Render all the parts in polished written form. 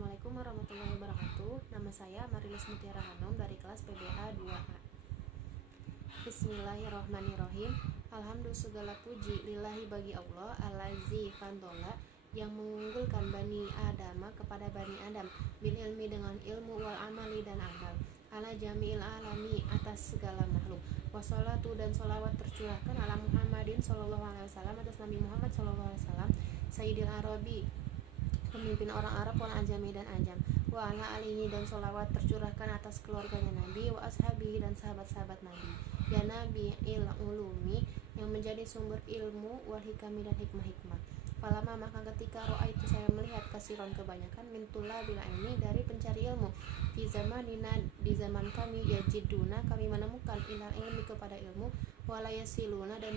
Assalamualaikum warahmatullahi wabarakatuh. Nama saya Marilis Mutiara Hanum dari kelas PBH 2A. Bismillahirrahmanirrahim. Alhamdulillah, segala puji lillahi bagi Allah Allazi fandola, yang mengunggulkan Bani Adam kepada Bani Adam bil ilmi dengan ilmu, wal amali dan amal, ala jami'il alami atas segala makhluk. Wassalatu dan sholawat tercurahkan ala Muhammadin sallallahu alaihi wasallam atas Nabi Muhammad sallallahu alaihi wasallam, Sayyidil Arabi, pemimpin orang Arab, wal ajami dan ajam, wa ala alihi dan sholawat tercurahkan atas keluarganya Nabi, wa ashabihi dan sahabat-sahabat Nabi, ya Nabi il ulumi, yang menjadi sumber ilmu, wal hikami dan hikmah-hikmah. Falama maka ketika roa itu saya melihat kasiron kebanyakan mintula bila ini dari pencari ilmu, di zamanina di zaman kami, yajiduna kami menemukan ilal ilmi kepada ilmu, walayasiluna dan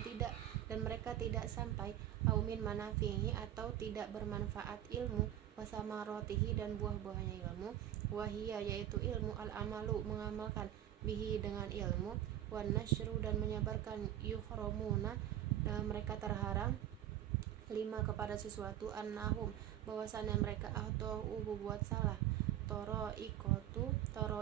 mereka tidak sampai, aumin manafihi atau tidak bermanfaat ilmu, wasamarotihi dan buah-buahnya ilmu, wahia yaitu ilmu, al amalu mengamalkan, bihi dengan ilmu, wan nashru dan menyebarkan, yuhromuna dan mereka terhalang, lima kepada sesuatu, annahum bahwasannya mereka atau buat salah, toro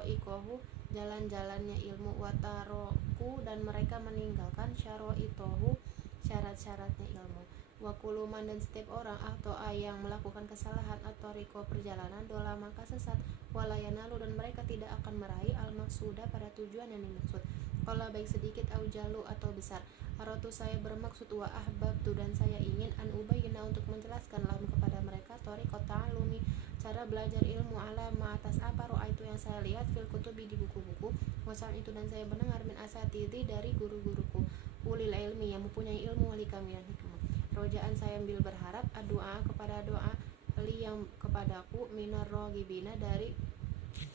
ikohu jalan-jalannya ilmu, wataroku dan mereka meninggalkan, syaro itohu syarat-syaratnya ilmu, wakuluman dan setiap orang atau yang melakukan kesalahan atau riko perjalanan, dola maka sesat, walayanalu dan mereka tidak akan meraih al maksuda pada tujuan yang dimaksud. Kalau baik sedikit au jalu atau besar, arotu saya bermaksud, wa ahbabtu dan saya ingin, an ubayyina untuk menjelaskan lahum kepada mereka, thariqat ta'allumi cara belajar ilmu, alama atas apa roa itu yang saya lihat, fil kutubi di buku-buku, wasam itu dan saya mendengar, min asatidhi dari guru-guruku, ulil ilmi yang mempunyai ilmu, wali kami dan hikmah. Rojaan saya ambil berharap, doa kepada doa li yang kepadaku, minar rogibina dari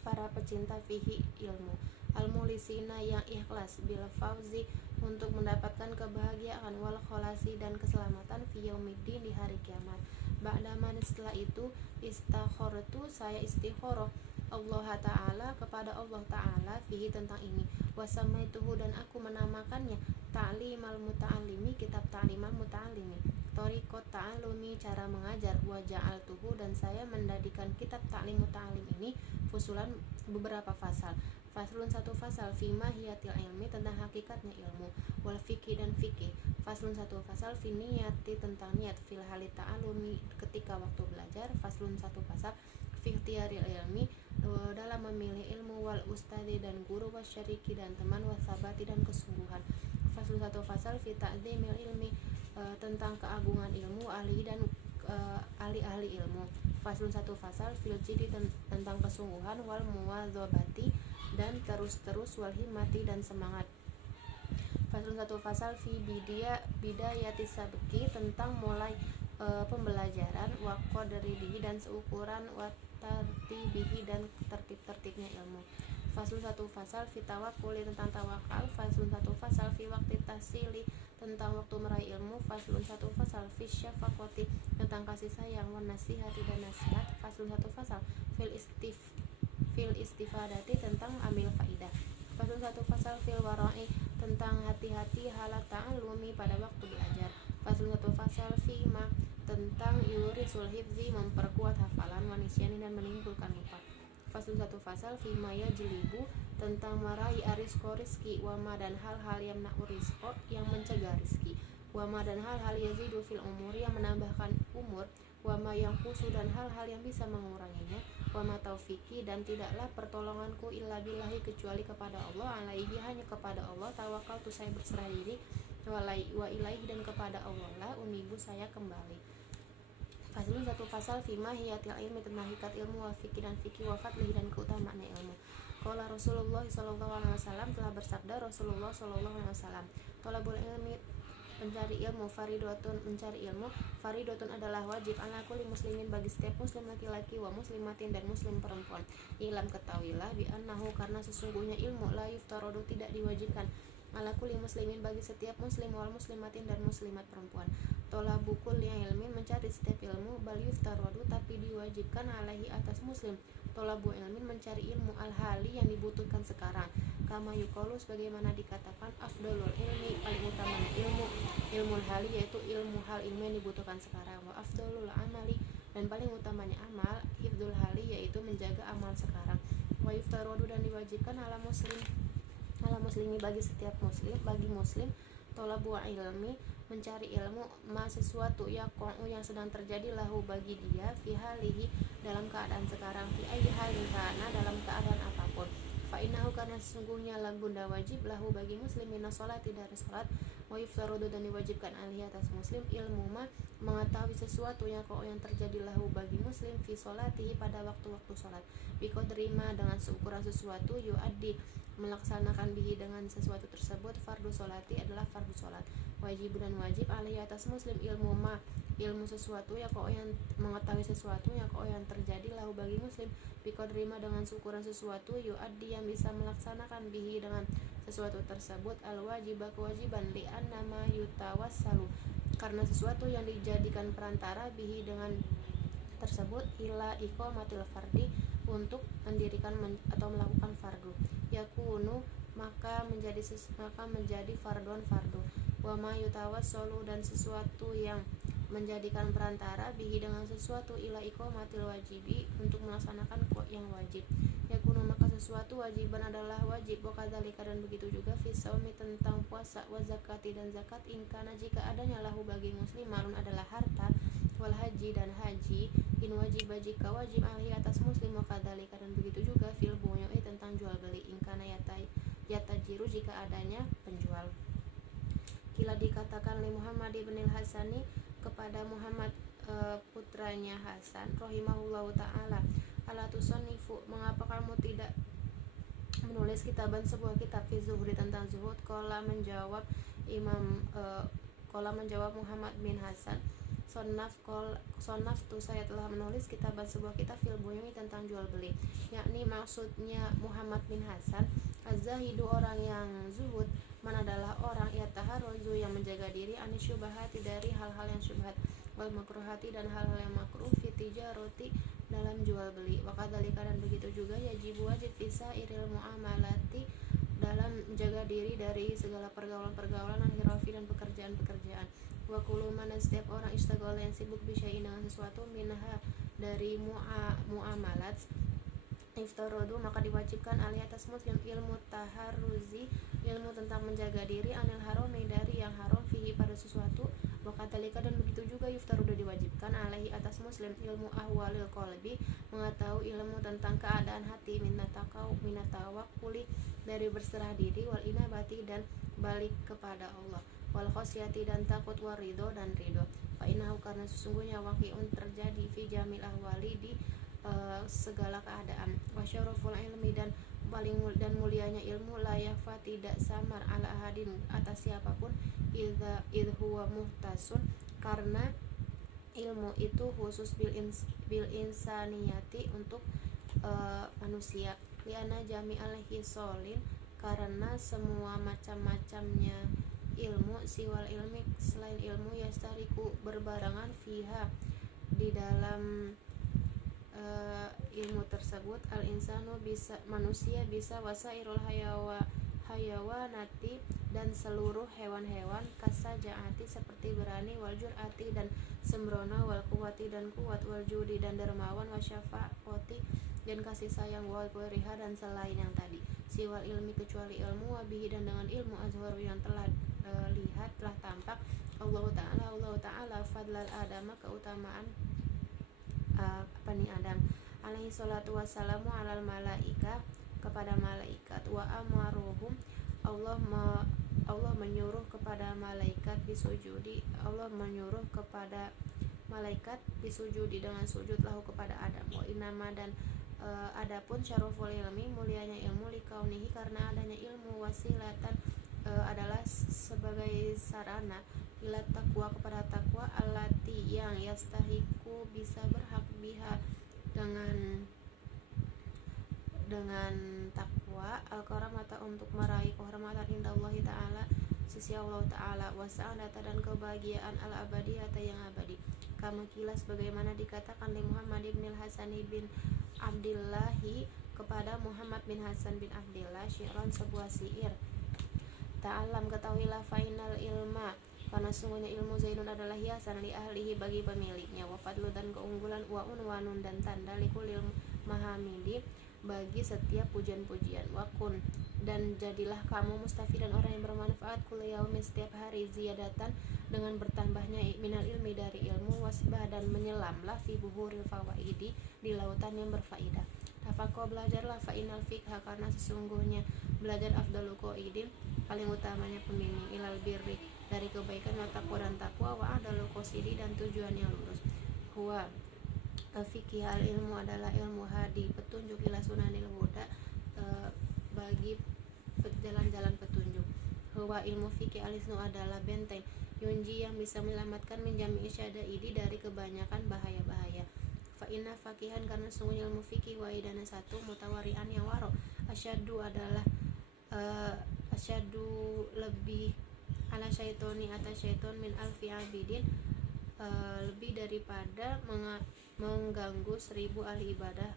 para pecinta fihi ilmu, al-mulisina yang ikhlas, bil fauzi untuk mendapatkan kebahagiaan, wal kholasi dan keselamatan, fi yaumiddin di hari kiamat. Ba'daman setelah itu, istakharatu saya istikharah Allah Ta'ala kepada Allah Ta'ala fihi tentang ini, wasamaituhu dan aku menamakannya ta'limal muta'allimi, kitab ta'limal muta'allimi, thariqat ta'allumi cara mengajar, wa ja'altuhu dan saya mendadikan kitab ta'lim muta'allim ini fusulan beberapa fasal. Faslun satu fasal fi mahiyatil ilmi tentang hakikatnya ilmu, wal fikih dan fikih. Faslun satu fasal fi niyati tentang niat, fil hali ta'alumi ketika waktu belajar. Faslun satu fasal fi ikhtiyaril ilmi dalam memilih ilmu, wal ustadi dan guru, wasyariki dan teman, wasabati dan kesungguhan. Faslun satu fasal fi ta'dzimil ilmi tentang keagungan ilmu, ahli dan ahli-ahli ilmu. Faslun satu fasal fil jidi tentang kesungguhan, wal muwadzabati dan terus-terus, wal himmati dan semangat. Faslun satu fasal fi bidayati sabki tentang mulai pembelajaran, wa qadrihi dan seukuran, wa tartibihi dan tertib-tertibnya ilmu. Faslun satu fasal fi tawakkuli tentang tawakal. Faslun satu fasal fi waqti tasili tentang waktu meraih ilmu. Faslun satu fasal fi syafaqati tentang kasih sayang, wan nasihati dan nasihat. Faslun satu fasal fil istifadati tentang ambil faidah. Faslun satu fasal fil wara'i tentang hati-hati halat ta'allumi pada waktu belajar. Faslun satu fasal fi ma tentang yurisul hifzi memperkuat hafalan, wanisyani dan menimbulkan lupa. Faslun satu fasal fi ma yajlibu tentang meraih arisko rizki, wama dan hal-hal yang nak rizko yang mencegah rizki, wama dan hal-hal yazidu fil umur yang menambahkan umur, wama yang khusu dan hal-hal yang bisa menguranginya, wama taufiki dan tidaklah pertolonganku illa billahi kecuali kepada Allah, alaihi hanya kepada Allah, tawakal tu saya berserah diri, wa ilaihi dan kepada Allah lah unibu saya kembali. Faslun satu fasal fi mahiyatil ilmi tentang hakikat ilmu, wal fikih dan fikih, wa fadlihi dan keutamaannya ilmu. Qala Rasulullah sallallahu alaihi wasallam telah bersabda Rasulullah sallallahu alaihi wasallam, thalabul ilmi mencari ilmu, faridatun mencari ilmu, faridatun adalah wajib ala kulli muslimin bagi setiap muslim laki-laki, wa muslimatin dan muslim perempuan. Ilam ketahuilah bi annahu karena sesungguhnya ilmu la yuftaradu tidak diwajibkan, ala kulli muslimin bagi setiap muslim, wal muslimatin dan muslimat perempuan. Tolabu kulli ilmin mencari setiap ilmu, bal yuftaradu tapi diwajibkan alaihi atas muslim, tolabu ilmin mencari ilmu al-hali yang dibutuhkan sekarang, kama yuqalu sebagaimana dikatakan afdalul ilmi paling utamanya ilmu hali yaitu ilmu hal ilmu yang dibutuhkan sekarang, wa afdalul amali dan paling utamanya amal hifdzul hali menjaga amal sekarang. Wa yuftarodu dan diwajibkan ala muslimi bagi setiap muslim tolabu ilmi mencari ilmu ma sesuatu yang sedang terjadi lahu bagi dia fi halihi dalam keadaan sekarang fi ayyi halin kana dalam keadaan apapun. Fa innahu karena sesungguhnya bunda wajib lahu bagi muslim minas sholati dari salat wa yuftarodu dan diwajibkan alaihi atas muslim ilmu ma mengetahui sesuatu yang terjadi lahu bagi muslim fi sholatihi pada waktu-waktu salat biqadri ma dengan seukuran sesuatu yuaddi melaksanakan bihi dengan sesuatu tersebut fardu sholati adalah fardu salat wajib dan wajib alaihi atas muslim ilmu sesuatu yang mengetahui sesuatu yang terjadi lahu bagi muslim biqadri ma dengan seukuran sesuatu yuaddi yang bisa melaksanakan bihi dengan sesuatu tersebut al wajibah kewajiban li annama yutawassalu karena sesuatu yang dijadikan perantara bihi dengan tersebut ila iqamatil fardi untuk mendirikan atau melakukan fardu yakunu maka menjadi fardun fardu wa ma yutawassalu dan sesuatu yang menjadikan perantara bihi dengan sesuatu ila iqamatil wajibi untuk melaksanakan yang wajib yakunu maka sesuatu wajiban adalah wajib wa kadzalika dan begitu juga fi shaumi tentang puasa wa zakati dan zakat ingkana jika adanya lahu bagi muslim malun adalah harta wal haji dan haji in wajib jika wajib alaihi atas muslim wa kadzalika dan begitu juga fil buyu'i tentang jual beli ingkana yatajiru jika adanya penjual. Kila dikatakan li Muhammad ibn al-Hasani kepada Muhammad putranya Hasan rahimahullahu ta'ala ala tusannifu mengapa kamu tidak menulis sebuah kitab fi zuhri tentang zuhud qala menjawab Muhammad bin Hasan sonaf tu saya telah menulis sebuah kitab fil buyui tentang jual beli yakni maksudnya Muhammad bin Hasan az-zahidu orang yang zuhud man adalah orang yataharruzu yang menjaga diri anisyubahati dari hal-hal yang syubhat wal makruhati dan hal-hal yang makruh fi tijarati dalam jual beli wa kadzalika dan begitu juga yajibu wajib fisa iril muamalati dalam menjaga diri dari segala pergaulan-pergaulan hirafi dan pekerjaan-pekerjaan wa kullu man setiap orang istaghala yang sibuk bisyai'in dengan sesuatu minha dari muamalat iftarodu maka diwajibkan alih atas muslim ilmu taharruzi ilmu tentang menjaga diri anil harami dari yang haram fihi pada sesuatu wa kadzalika dan begitu juga yuftarodu diwajibkan alaihi atas muslim ilmu ahwalil qalbi mengetahui ilmu tentang keadaan hati minatawakkuli dari berserah diri wal inabati dan balik kepada Allah wal khosyati dan takut wal ridho dan ridho fa innahu karena sesungguhnya waqi'un terjadi fi jamil ahwali di segala keadaan wa syaraful ilmi dan mulianya ilmu la yakhfa tidak samar ala ahadin atas siapapun idh huwa muhtasun karena ilmu itu khusus bil insaniyati untuk manusia liana jami'al hisolin karena semua macam-macamnya ilmu siwal ilmi selain ilmu yastariku berbarengan fiha di dalam ilmu tersebut al insanu bisa manusia bisa wasairul hayawanati dan seluruh hewan-hewan kasajaati seperti berani wal jur'ati dan sembrono wal kuwati dan kuat wal judi dan dermawan wasyafa'ati dan kasih sayang wal quriha dan selain yang tadi siwal ilmi kecuali ilmu wabihi dan dengan ilmu azharu yang telah telah tampak Allah Ta'ala fadlal adama keutamaan Bani Adam alaihi salatu wassalamu alal malaika kepada malaikat wa amaruhum Allah menyuruh kepada malaikat bisujudi Allah menyuruh kepada malaikat bisujudi dengan sujud lahu kepada Adam wa inama dan adapun syaraful ilmi mulianya ilmu likaunihi karena adanya ilmu wasilatan adalah sebagai sarana ila taqwa kepada takwa allati yang yastahiku bisa berhak biha dengan takwa al-karamata untuk meraih kehormatan indallahi ta'ala sisi Allah ta'ala wasa'adata dan kebahagiaan al-abadiyata yang abadi kama kilas bagaimana dikatakan li Muhammad ibn al-Hasan bin Abdillahi kepada Muhammad bin Hasan bin Abdillah syi'ran sebuah syair ta'alam ketahuilah fainal ilma karena sungguhnya ilmu zainun adalah hiasan li ahlihi bagi pemiliknya wa fadlu dan keunggulan wa unwanun dan tanda likul mahamidi bagi setiap pujian-pujian. Wakun, dan jadilah kamu mustafidan orang yang bermanfaat kulayaumin setiap hari, ziyadatan dengan bertambahnya minal ilmi dari ilmu, wasbah dan menyelamlah fi buhuril fawaidi di lautan yang berfaedah. Tafaqo, belajarlah, fa inal fiqha, karena sesungguhnya belajar afdalu qaidin, paling utamanya pembimbing, ilal birri, dari kebaikan, wa taqwa dan takwa, wa adalu qasidi, dan tujuan yang lurus. Huwa fikih al ilmu adalah ilmu hadi, petunjuk, ila sunanil huda, bagi jalan-jalan petunjuk. Huwa ilmu fikih al isnu adalah benteng, yunji yang bisa menyelamatkan minjami isyadaidi dari kebanyakan bahaya-bahaya. Fa inna fakihan, karena sungguh ilmu fikih, waidana satu, mutawarian yang waro, asyadu adalah asyadu lebih ala syaitoni atas syaiton min alfi abidin, lebih daripada mengganggu 1000 ahli ibadah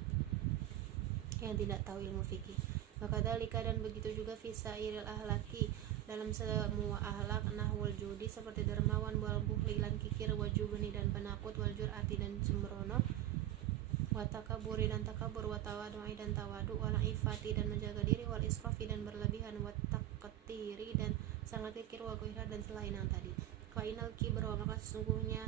yang tidak tahu ilmu fikih. Maka dalika, dan begitu juga fisairil ahlaki, dalam semua ahlak, nahwul judi, seperti dermawan, wal bukhli, lan kikir, wajubni, dan penakut, wal jur'ati, dan sembrono, wa takaburi, dan takabur, wa tawadu'i, dan tawadu, wal ifati, dan menjaga diri, wal israfi, dan berlebihan, wa taqtiri, dan sangat kikir, wa ghairar, dan selain yang tadi. Fa inal kibra, maka sesungguhnya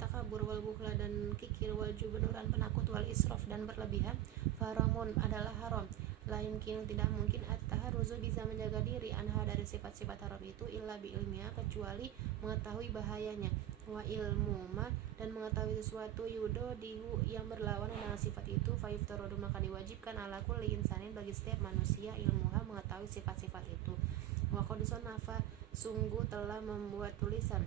takabur, wal bukhla, dan kikir, wal jubnu, dan penakut, wal israf, dan berlebihan, faramun adalah haram, lain kinu, tidak mungkin, at-taharuzu, bisa menjaga diri, anha, dari sifat-sifat haram itu, illa bi ilmiha, kecuali mengetahui bahayanya, wa ilmu ma, dan mengetahui sesuatu, yudo dihu, yang berlawanan dengan sifat itu, fayuftarodu, maka diwajibkan, ala kulli insanin, bagi setiap manusia, ilmuha, mengetahui sifat-sifat itu. Wa qad sanafa, sungguh telah membuat tulisan,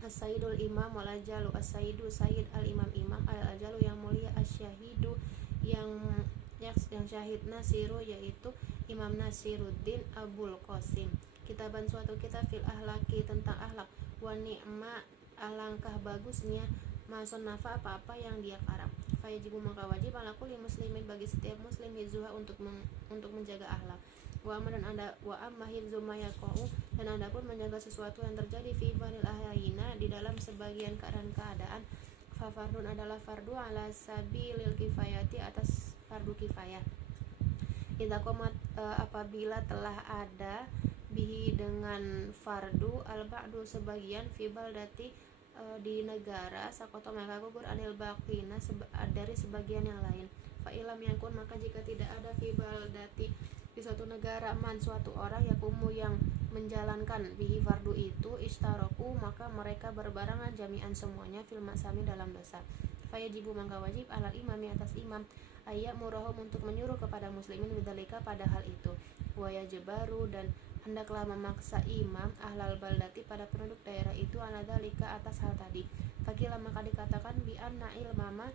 as-sayyidul imam wal ajalu, as-sayyidu sayyid, al-imam imam, al-ajalu yang mulia, asy-syahidu yang syahid, nasiru yaitu Imam Nasiruddin Abul Qasim, kitaban suatu kitab, fil ahlaki, tentang ahlak, wa ni'ma, alangkah bagusnya, mason nafa, apa-apa yang dia karang, fayajibu, maka wajib, ala kulli muslimin, bagi setiap muslim, hizuha, untuk menjaga ahlak, wa amma hifzu ma yaqa'u, dan adapun menjaga sesuatu yang terjadi, fi banil ahyina, di dalam sebagian keadaan, fa fardun adalah fardu, ala sabilil kifayati, atas fardu kifayah. Idza qomat, apabila telah ada, bihi, dengan fardu, al ba'du, sebagian, fi baldati, di negara, sakoto, maka gugur, anil baqina, dari sebagian yang lain. Fa ilam yakun, maka jika tidak ada, fi baldati, di suatu negara, man, suatu orang, yakumu, yang menjalankan, bihi, fardu itu, istaroku, maka mereka berbarengan, jami'an, semuanya, fil masami, dalam dosa. Fayajibu, maka wajib, alal imami, atas imam, ayat murahum, untuk menyuruh kepada muslimin, bidzalika, pada hal itu, wa yajbaru, dan hendaklah memaksa imam, ahlal baldati, pada penduduk daerah itu, ala dzalika, atas hal tadi. Fakila, maka dikatakan, bi anna ilmama,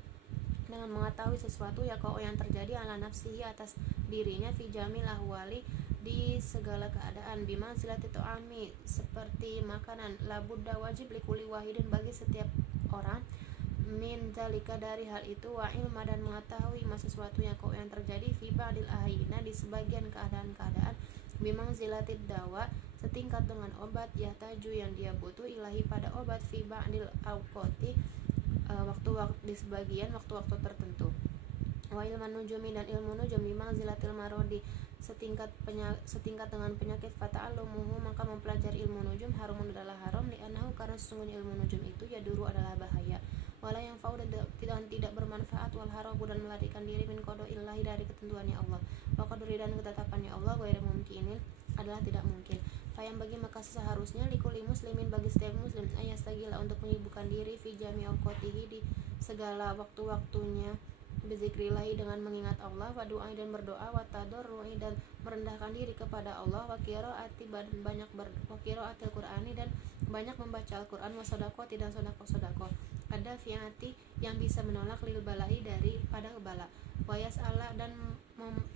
dengan mengetahui sesuatu, ya kau yang terjadi, ala nafsihi, atas dirinya, fi jamil ahwali, di segala keadaan, bimanzilati tu'ami, seperti makanan, labudda, wajib, likuli wahidin, bagi setiap orang, min zalika, dari hal itu, wa ilma, dan mengetahui sesuatu yang kau yang terjadi, fi ba'dil ahina, di sebagian keadaan-keadaan, bimangzilatid dawa, setingkat dengan obat, yahtaju, yang dia butuh, ilahi, pada obat, fi ba'dil awqati, waktu-waktu, di sebagian waktu-waktu tertentu. Wa ilman nujumi, dan ilmu nujum, bimangzilatil marodi, setingkat dengan penyakit, fata'allumuhu, maka mempelajari ilmu nujum, harumun, adalah haram, li'annahu, karena sesungguhnya ilmu nujum itu, ya duru, adalah bahaya, wala yang fa'u, dan tidak bermanfaat, wal harabu, dan melarikan diri, min qada illahi, dari ketentuannya Allah, wa qadri, dan ketetapannya Allah, ghairu mumkinin, adalah tidak mungkin. Fayam, bagi, maka seharusnya, likuli muslimin, bagi setiap muslim, ayastagila, untuk menyibukkan diri, fi jami awqatihi, di segala waktu-waktunya, bizikrillahi, dengan mengingat Allah, wa du'ai, dan berdoa, wa tadarru'i, dan merendahkan diri kepada Allah, wa qiraati, dan banyak wa qiraatil qur'ani, dan banyak membaca Al-Qur'an, wa shadaqati, dan sedekah, ada fi'ati, yang bisa menolak, lil balai, daripada bala, wa yas'ala, dan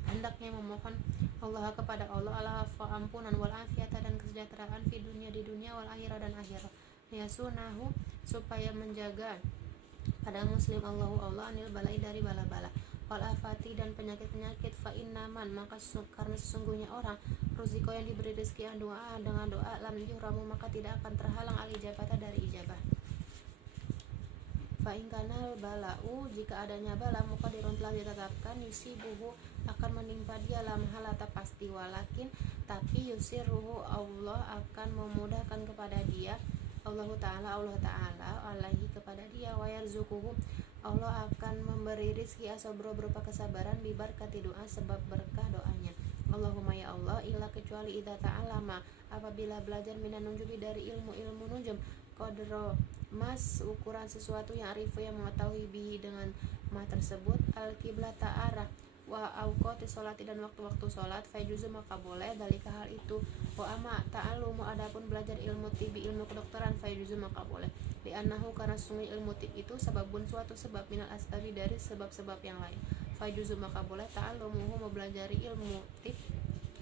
hendaknya memohon Allah, kepada Allah, ala ampunan, wal afiyata, dan kesejahteraan, fi dunia, di dunia, wal akhirah, dan akhirat, yasunahu, supaya menjaga pada muslim, Allah anil balai, dari bala-bala, wal afati, dan penyakit-penyakit, fa innaman, maka karena sesungguhnya orang, ruziko, yang diberi rezeki, doa, dengan doa, lam yuhramu, maka tidak akan terhalang, al ijabata, dari ijabah. Fa in kana bala'u, jika adanya bala muqaddirun telah ditetapkan, yusibuhu akan menimpa dia la mahalata pasti, walakin tapi yusirruhu Allah akan memudahkan kepada dia, Allah Ta'ala alaihi kepada dia, wa yarzuquhu Allah akan memberi rizki asobro berupa kesabaran, bibarkati doa sebab berkah doanya. Allahumma ya Allah, illa kecuali idza ta'alama apabila belajar minan nunjubi dari ilmu nujum, qadro mas ukuran sesuatu yang arifu yang mengetahui bihi dengan ma tersebut, al kiblata arah, wa auqati sholati dan waktu-waktu sholat, fayjuzu maka boleh dalika hal itu, wa ama ta'alumu adapun belajar ilmu tibi ilmu kedokteran, fayjuzu maka boleh, li'annahu karena sungguh ilmu tib itu sababun suatu sebab minal asbabi dari sebab-sebab yang lain, fayjuzu maka boleh ta'alumuhu mempelajari ilmu tib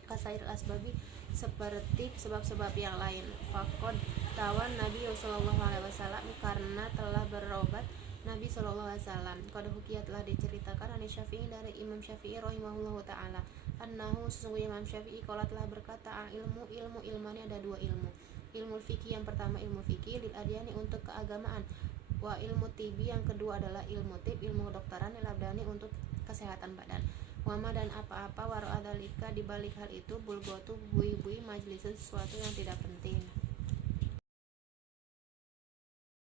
kasair asbabi seperti sebab-sebab yang lain. Faqad tawan Nabi sallallahu alaihi wasallam karena telah berobat Nabi sallallahu alaihi wasallam. Qad hukiya telah diceritakan ani Syafi'i dari Imam Syafi'i rahimahullahu taala. Annahu sesungguhnya Imam Syafi'i qala telah berkata, ilmu ilmani ada dua ilmu. Ilmu fikih yang pertama ilmu fikih lil adyani untuk keagamaan. Wa ilmu tibi yang kedua adalah ilmu tib ilmu kedokteran lil abdani untuk kesehatan badan. Wama dan apa-apa waro adalika dibalik hal itu bulgotu bui-bui majlis sesuatu yang tidak penting.